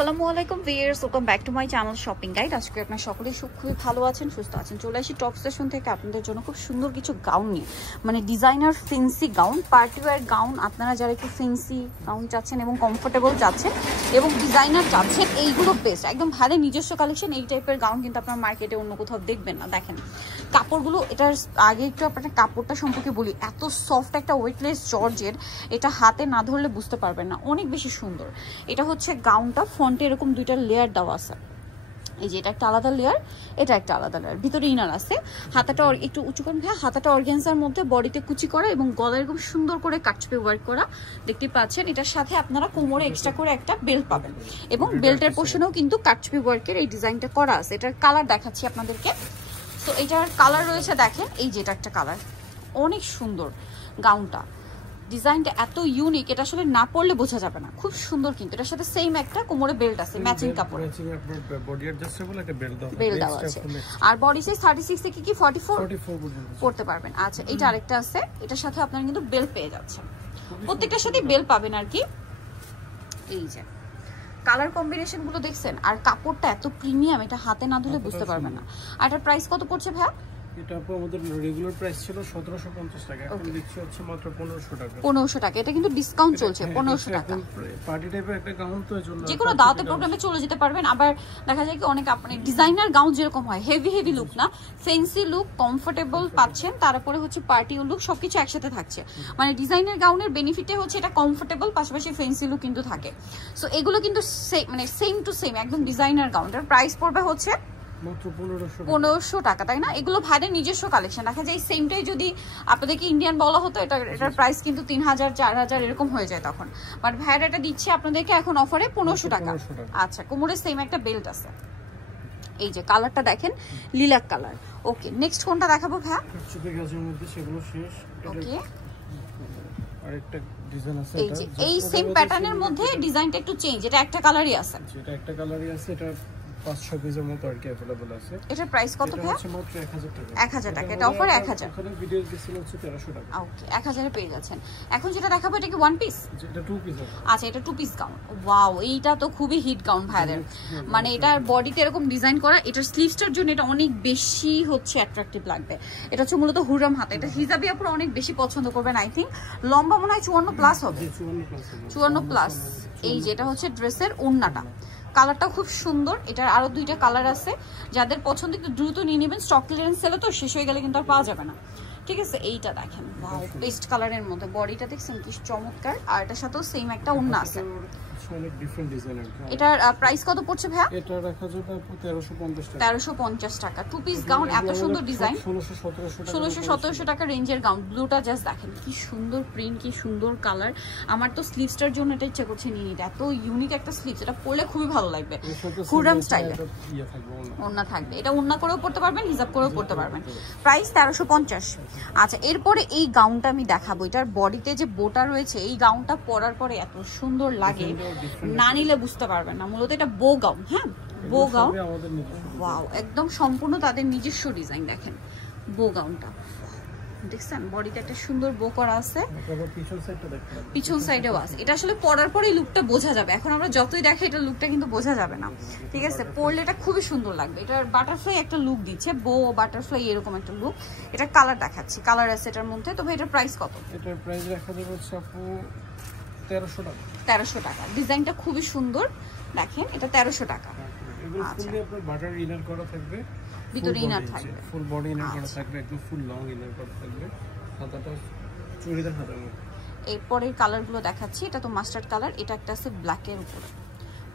আসসালামু আলাইকুম viewers, welcome back to my channel shopping guide. আজকে আপনারা সকলেই খুবই ভালো আছেন, সুস্থ আছেন। চলে আসি টপ স্টেশন থেকে আপনাদের জন্য খুব সুন্দর কিছু গাউন নিয়ে, মানে designer fancy gown, party wear gown. আপনারা যারা একটু ফেন্সি গাউন চাচ্ছেন এবং কমফোর্টেবল চাচ্ছেন এবং ডিজাইনার চাচ্ছেন, এইগুলো বেস্ট, একদম ভালো নিজস্ব কালেকশন। এই টাইপের গাউন কিন্তু আপনার মার্কেটে অন্য কোথাও দেখবেন না। দেখেন কাপড়গুলো, এটার আগে একটু আপনার কাপড়টা সম্পর্কে বলি। এত সফট একটা ওয়েটলেস জর্জের, এটা হাতে না ধরলে বুঝতে পারবেন না, অনেক বেশি সুন্দর। এটা হচ্ছে গাউনটা, ফ্রন্টে এরকম দুইটা লেয়ার দেওয়া আছে। এই যে এটা একটা আলাদা লেয়ার, এটা একটা আলাদা লেয়ার, ভিতরে ইনার আছে। হাতাটা একটু উঁচু করেন ভাইয়া, হাতাটা অর্গানজার মধ্যে, বডিতে কুচি করা এবং গলায় খুব সুন্দর করে কাটছপে ওয়ার্ক করা দেখতে পাচ্ছেন। এটার সাথে আপনারা কোমরে এক্সট্রা করে একটা বেল্ট পাবেন এবং বেল্টের পোর্শনেও কিন্তু কাটছপে ওয়ার্কের এই ডিজাইনটা করা আছে। এটার কালার দেখাচ্ছি আপনাদেরকে। তো এটার কালার রয়েছে, দেখেন এই যে এটা একটা কালার, অনেক সুন্দর গাউনটা। ডিজাইনটা এত ইউনিক, এটা আসলে না পরলে বোঝা যাবে না, খুব সুন্দর। কিন্তু এটার সাথে সেম একটা কোমরে বেল্ট আছে, ম্যাচিং কাপড়, বডি অ্যাডজাস্টেবল একটা বেল্ট দেওয়া আছে। আর বডি সাইজ 36 থেকে কি 44 পড়তে পারবেন। আচ্ছা, এটা আরেকটা আছে, এটার সাথে আপনারা কিন্তু বেল্ট পেয়ে যাচ্ছেন, প্রত্যেকটার সাথে বেল্ট পাবেন আর কি। এই যে কালার কম্বিনেশন গুলো দেখছেন, আর কাপড়টা এত প্রিমিয়াম, এটা হাতে না ধুলে বুঝতে পারবেন না। আর এটার প্রাইস কত পড়ছে ভাইয়া? এটা আপু আমাদের রেগুলার প্রাইস ছিল 1750 টাকা, এখন দিচ্ছি হচ্ছে মাত্র 1500 টাকা। 1500 টাকা, এটা কিন্তু ডিসকাউন্ট চলছে। 1500 টাকা পার্টি টাইপের একটা গাউন, তো এজন্য যে কোনো দাওয়াতে প্রোগ্রামে চলে যেতে পারবেন। আবার দেখা যায় কি অনেক আপনি ডিজাইনার গাউন যেরকম হয়, হেভি লুক না, ফেন্সি লুক, কমফোর্টেবল পাচ্ছেন, তারপরে হচ্ছে পার্টি লুক, সবকিছু একসাথে থাকছে। মানে ডিজাইনার গাউনের বেনিফিটে হচ্ছে এটা কমফোর্টেবল, পাশাপাশি ফেন্সি লুক কিন্তু থাকে। সো এগুলো কিন্তু মানে সেম টু সেম একদম ডিজাইনার গাউন। এর প্রাইস পড়বে হচ্ছে মাত্র 1500 টাকা, তাই না? এগুলো ভাইদের নিজস্ব কালেকশন। দেখা যায় এই সেমটাই যদি আপনাদেরকে ইন্ডিয়ান বলা হতো, এটার প্রাইস কিন্তু 3000 4000 এরকম হয়ে যায় তখন। বাট ভাইরা এটা দিচ্ছে আপনাদেরকে এখন অফারে 1500 টাকা। আচ্ছা, কোমরে সেম একটা বেল্ট আছে। এই যে কালারটা দেখেন, লিলাক কালার। ওকে, নেক্সট কোনটা দেখাবো ভাইয়া? সেগুলো শেষ। ওকে, আরেকটা ডিজাইন আছে, এই যে এই সেম প্যাটার্নের মধ্যে ডিজাইনটা একটু চেঞ্জ। এটা একটা কালারই আছে, এটা একটা কালারই আছে। এটা 500 পিসের মতো আর কি अवेलेबल আছে। এটার প্রাইস কত ভাই? এটা মাত্র 1000 টাকা। 1000 টাকা, এটা অফার 1000। ওখানে ভিডিও দিছিল হচ্ছে 1300 টাকা। ওকে, 1000 এ পেয়ে যাচ্ছেন। এখন যেটা দেখাবো এটা কি ওয়ান পিস? এটা টু পিস। আচ্ছা, এটা টু পিস গাউন। ওয়াও, এইটা তো খুবই হিট গাউন ভাইদের। মানে এটার বডিতে এরকম ডিজাইন করা, এটার স্লিভসটার জন্য এটা অনেক বেশি হচ্ছে অ্যাট্রাকটিভ লাগবে। এটা হচ্ছে মূলত হুররাম হাতে, এটা হিজাবি আপুরা অনেক বেশি পছন্দ করবেন। আই থিংক লম্বা মনে হয় 54 প্লাস হবে, 54 প্লাস। এই যে এটা হচ্ছে ড্রেসের ওড়নাটা, কালারটা খুব সুন্দর। এটার আরো দুইটা কালার আছে, যাদের পছন্দ একটু দ্রুত নিয়ে নেবেন, স্টক ক্লিয়ারেন্স সেলে তো শেষ হয়ে গেলে কিন্তু আর পাওয়া যাবে না। ঠিক আছে, এইটা দেখেন, ওয়াও, পেস্ট কালারের মধ্যে বডিটা দেখছেন কি চমৎকার। আর এটার সাথেও সেম একটা ওড়না আছে। অনেক ডিফারেন্ট ডিজাইন। এটার প্রাইস কত পড়ছে ভাইয়া? এটা রাখা যাবে 1350 টাকা। 1350 টাকা, টু পিস গাউন, এত সুন্দর ডিজাইন। 1600-1700 টাকা রেঞ্জের গাউন। ব্লুটা জাস্ট দেখেন কি সুন্দর প্রিন্ট, কি সুন্দর কালার। আমার তো স্লিভসটার জন্য এটা ইচ্ছা করছে নিয়ে নিতে, এত ইউনিক একটা স্লিভস, এটা পরলে খুবই ভালো লাগবে। হুররাম স্টাইলে ওড়না থাকবে, এটা ওড়না করেও পরতে পারবেন, হিজাব করেও পরতে পারবেন। প্রাইস 1350। আচ্ছা, এরপরে এই গাউনটা আমি দেখাবো। এটার বডিতে যে বোটা রয়েছে, এই গাউনটা পরার পরে এত সুন্দর লাগে, না নিলে বুঝতে পারবেন না। মূলত এটা বো গাউন, হ্যাঁ বো গাউন। ওয়াও, একদম সম্পূর্ণ তাদের নিজস্ব ডিজাইন। দেখেন বো গাউনটা দেখছেন, বডিতে একটা সুন্দর বো করা আছে, পিছন সাইডেও আছে। এটা আসলে পরার পরেই লুকটা বোঝা যাবে, এখন আমরা যতই দেখে এটা লুকটা কিন্তু বোঝা যাবে না। ঠিক আছে, পরলে এটা খুবই সুন্দর লাগবে। এটার বাটারফ্লাই একটা লুক দিচ্ছে, বো বাটারফ্লাই এরকম একটা লুক। এটা কালার দেখাচ্ছি, কালার আছে এটার মধ্যে। তবে এটার প্রাইস কত? এটার প্রাইস রাখা যাবে হচ্ছে আপু 1300 টাকা। 1300 টাকা, ডিজাইনটা খুবই সুন্দর। দেখেন এটা 1300 টাকা। এগুলো ফুললি আপনার বাটার ইনার করা থাকবে, ভিতরে ইনার থাকবে, ফুল বডি ইনার করা থাকবে, একদম ফুল লং ইনার করা থাকবে, হাতাটা চুড়িদার হাতার মতো। এরপরের কালারগুলো দেখাচ্ছি। এটা তো মাস্টার্ড কালার, এটা একটা আছে ব্ল্যাকের উপরে,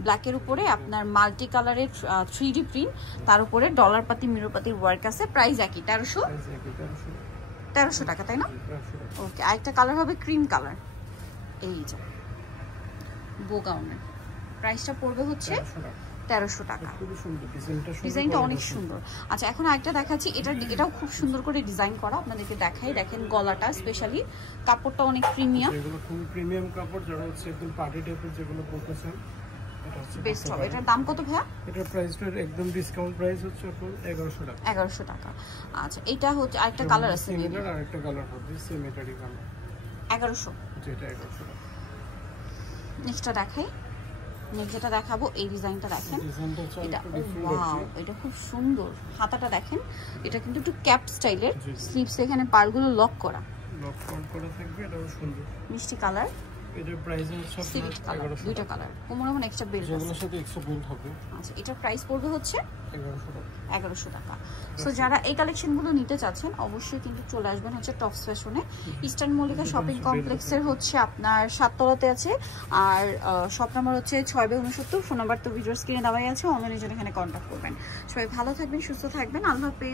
ব্ল্যাকের উপরে আপনার মাল্টি কালারের 3D প্রিন্ট, তার উপরে ডলার পাতি মিররপাতির ওয়ার্ক আছে। প্রাইস একই 1300 টাকা, তাই না? ওকে, আরেকটা কালার হবে ক্রিম কালার। এই যে বো গাউনের প্রাইসটা পড়বে হচ্ছে 1300 টাকা। ডিজাইনটা অনেক সুন্দর। আচ্ছা, এখন আরেকটা দেখাচ্ছি। এটাও খুব সুন্দর করে ডিজাইন করা, আপনাদেরকে দেখাই। দেখেন গলাটা স্পেশালি, কাপড়টা অনেক প্রিমিয়াম, এগুলো খুব প্রিমিয়াম কাপড়, যারা হচ্ছে একদম পার্টি টাইপের যেগুলো পরতেছেন এটা হচ্ছে বেস্ট হবে। এটার দাম কত ভাইয়া? এটার প্রাইসটা একদম ডিসকাউন্ট প্রাইস হচ্ছে আপনার 1100 টাকা। 1100 টাকা। আচ্ছা, এটা হচ্ছে আরেকটা কালার আছে, সিমিলার আরেকটা কালার হবে সেম এটারই কালার, 1100, যেটা 1100 টাকা। নেক্সটটা দেখাই। নেক্সট যেটা দেখাবো এই ডিজাইনটা দেখেন, ডিজাইনটা হচ্ছে এটা একটু ডিফারেন্ট ওয়াও, আছে। এটা খুব সুন্দর। হাতাটা দেখেন, এটা কিন্তু একটু ক্যাপ স্টাইলের, স্লিভস এখানে পাড়গুলো লক করা, লক করা থাকবে, এটাও সুন্দর মিষ্টি কালার, এটার প্রাইস হচ্ছে সিভিট কালার, 2টা কালার, কোমরে মনে এক্সট্রা বেল্ট আছে। যেগুলোর সাথে এক্সট্রা বেল্ট হবে। আচ্ছা, এটার প্রাইস পড়বে হচ্ছে 1100 টাকা। 1100 টাকা। সো যারা এই কালেকশনগুলো নিতে চাচ্ছেন অবশ্যই কিন্তু চলে আসবেন হচ্ছে টপস ফ্যাশনে। ইস্টার্ন মল্লিকা শপিং কমপ্লেক্সের হচ্ছে আপনার 7 তলাতে আছে, আর শপ নাম্বার হচ্ছে 6/69। ফোন নাম্বার তো ভিডিওর স্ক্রিনে দেওয়াই আছে, অনলাইনে জন্য এখানে কন্ট্যাক্ট করবেন। সবাই ভালো থাকবেন, সুস্থ থাকবেন, আল্লাহ হাফেজ।